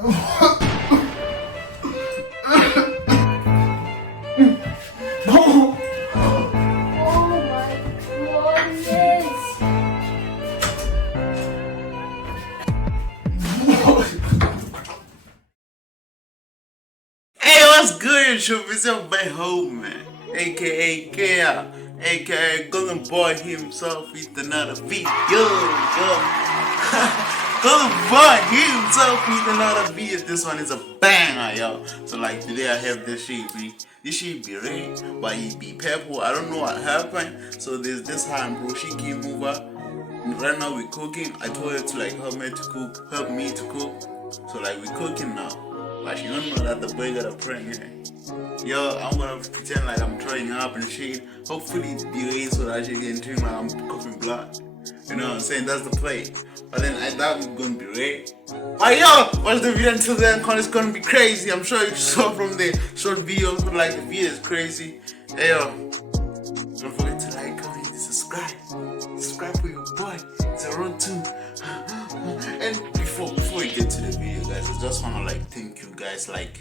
What's good, YouTube? It's your boy Home, man, aka Kganyago, aka Golden Boy himself with another video. Golden Boy himself with another video. This one is a banger, yo. So like today I have this shit be red, but it be purple. I don't know what happened. So there's this hand, bro. She came over. Right now we're cooking. I told her to like help me to cook. So like we're cooking now. But she don't know that the boy got a prank. Yo, I'm gonna pretend like I'm throwing up and shit. Hopefully it be rain so that she can dream like I'm coughing blood. You know what I'm saying? That's the play. But then I doubt it's gonna be rain. But yo, watch the video until then, cause it's gonna be crazy. I'm sure you saw from the short videos, but like the video is crazy. Hey yo, don't forget to like, comment, and subscribe. Subscribe for your boy. It's a road too. And before we get to the video, guys, I just wanna like thank you guys. Like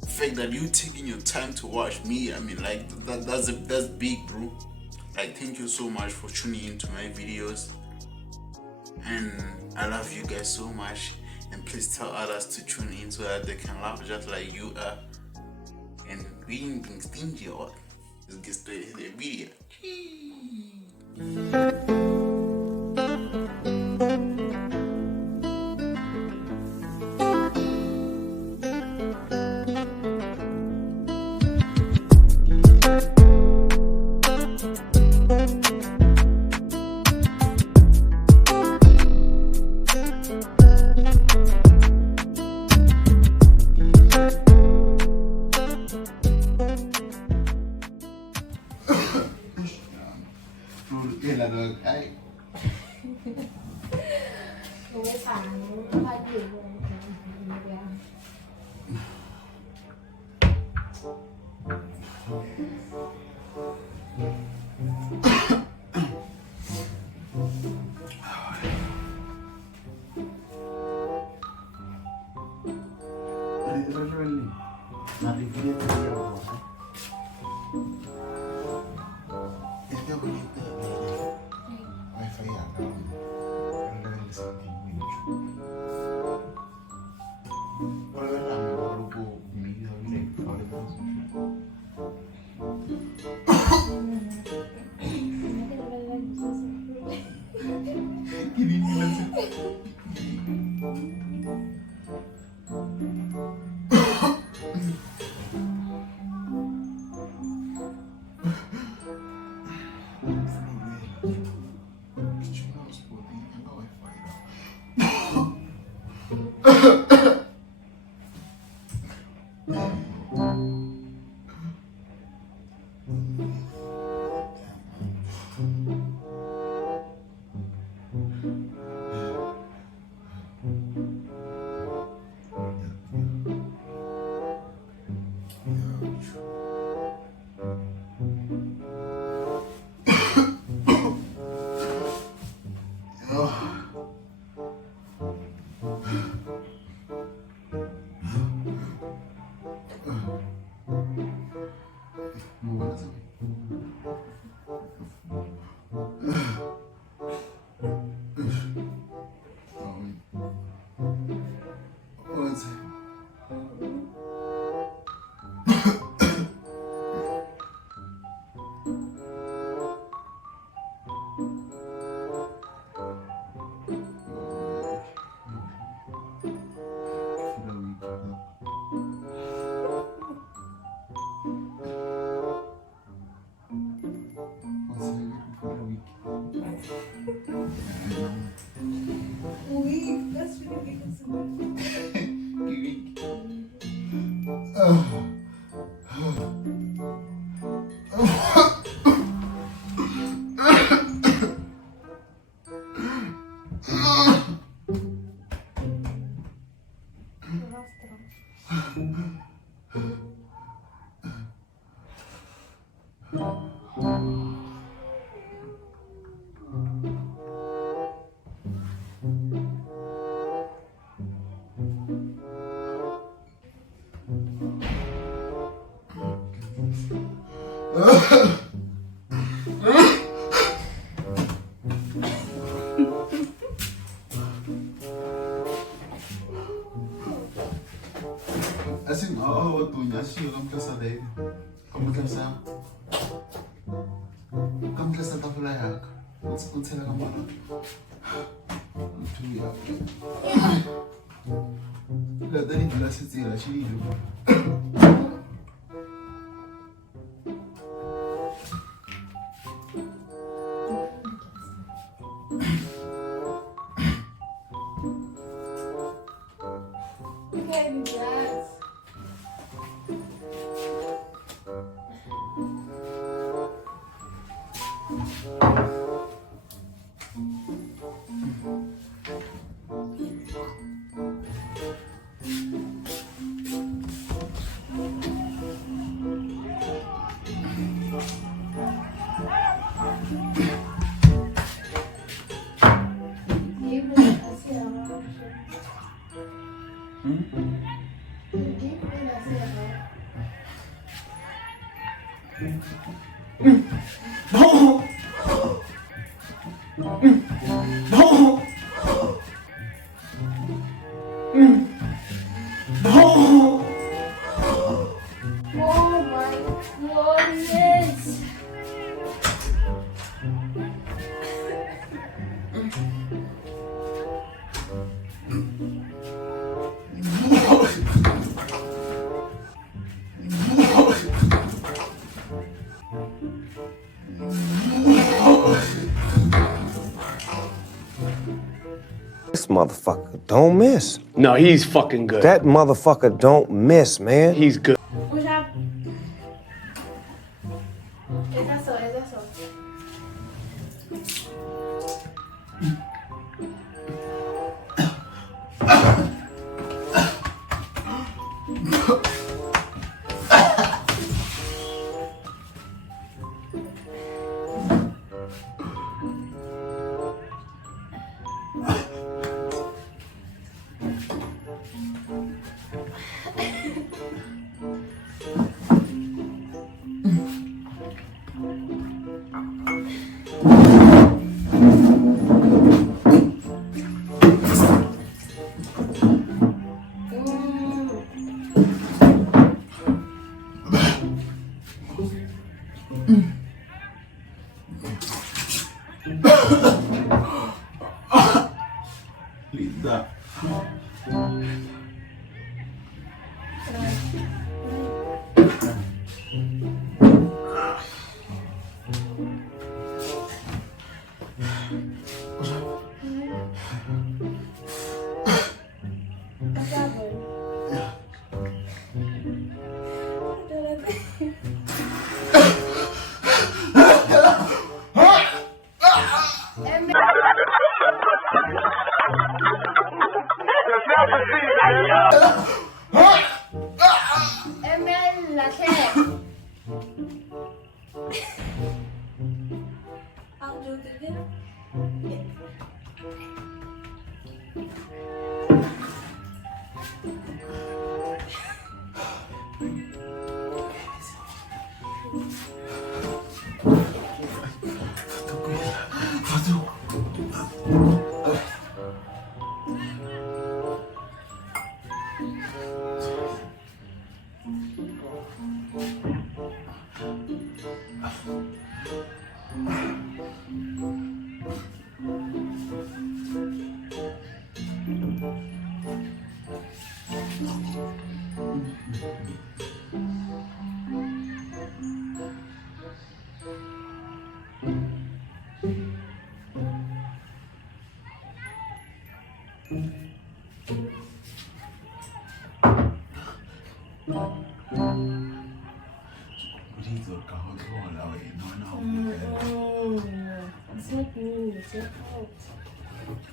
the fact that you taking your time to watch me, I mean, like that's big, bro. Like thank you so much for tuning into my videos, and I love you guys so much. And please tell others to tune in so that they can laugh just like you are. And we ain't being stingy or what? Let's get straight into the video. siya kamplasa dahil. Kamplasa. Kamplasa tafula yaka. Utsela kamara. Mtuya. La dani glasi tsira chilo. No! No! No! Oh my goodness! This motherfucker don't miss. No, he's fucking good. That motherfucker don't miss, man. He's good. Push up. Es eso. Linda.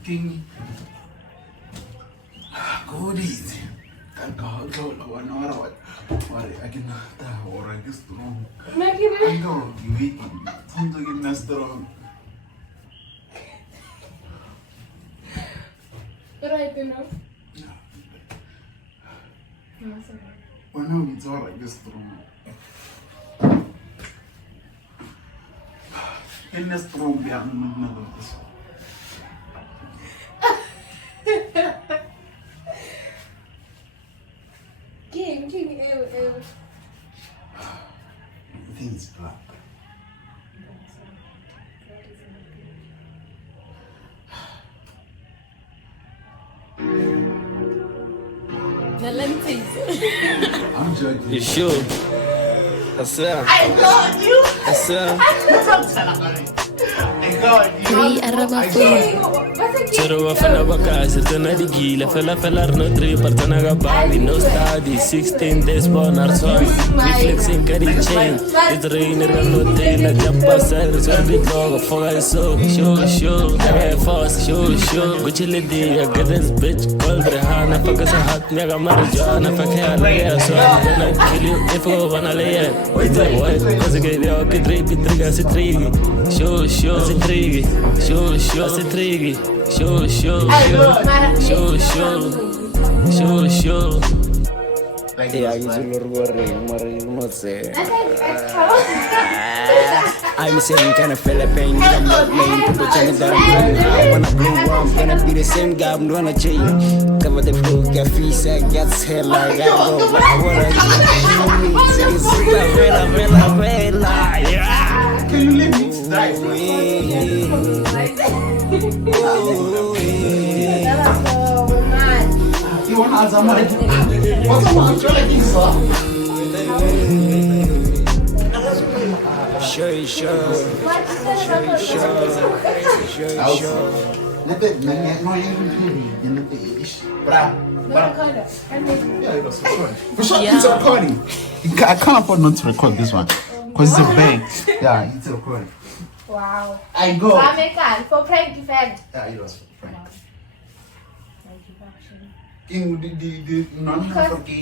King. Godit. Kagahotlo one hour. Mari akin ta orang strong. Ando wait. Santo gin strong. Right now. One hour it's all like strong. In strong biar mengenal. King, ew. The lenses. I'm joking. You sure? That's it. I got you. That's it. I got you. Chero wafana bakasi tona digila fela no 3 partana ga body no study 16 days born our son reflexing carry chain it's rain no tela jumpa sir so big dog for so show I force show go chile di I get this bitch called Rehana focus a hot nigga marijuana fakaya la so I'm gonna kill you if you wanna lay it wait cause I get you get 3 trigger se trigger show se trigger show se trigger show. Like Yeah, you don't say. I'm saying kind of Philippine, I'm not playing people trying to down. I wanna blow up, I'm gonna be the same guy, I'm gonna change. Cover the book, get fees, I get hair like I go. I wanna can you leave me to die? You want to answer my what's the one trying to sir? Sure. It's recording. I can't afford not to record this one because it's a bang. Yeah, it's recording. Wow. I go. For prank defense. Yeah, it was prank.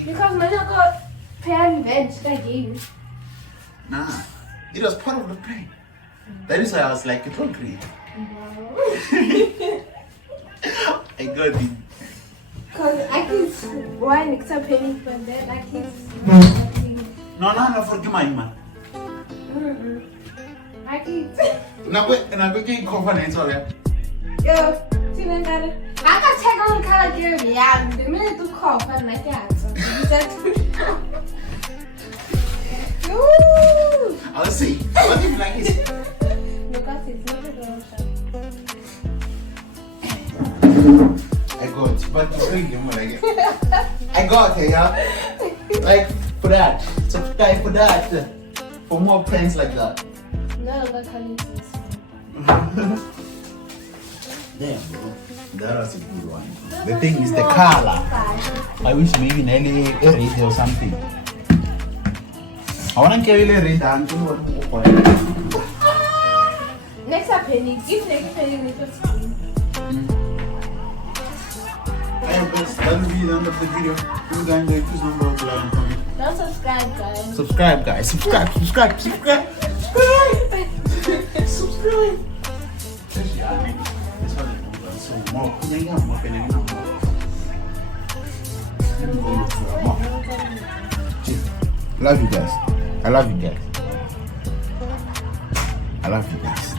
Because my got prank event that game. Nah, it was part of the prank. That is why I was like, it won't create. I got it. Because I keep one except penny, but then I keep. No, forgive my man. I keep. Now, getting confidence on it. Yo, see that? I can take on color gear. Yeah, the minute to call, but like that. I'll see. What if you like this? Because it's not a girl shop. I got, but it's going to like it. I got it, yeah. Like for that, subscribe for that, for more pranks like that. No, that's how you do this. Damn, bro, that was a good one. The thing is the color. I wish maybe Nelly a red or something. I want to carry a red until Next up, penny. Give next penny with your skin. That'll be the end of the video. You guys enjoy this number. Don't subscribe, guys. Subscribe, guys. Subscribe. Love you guys. I love you guys.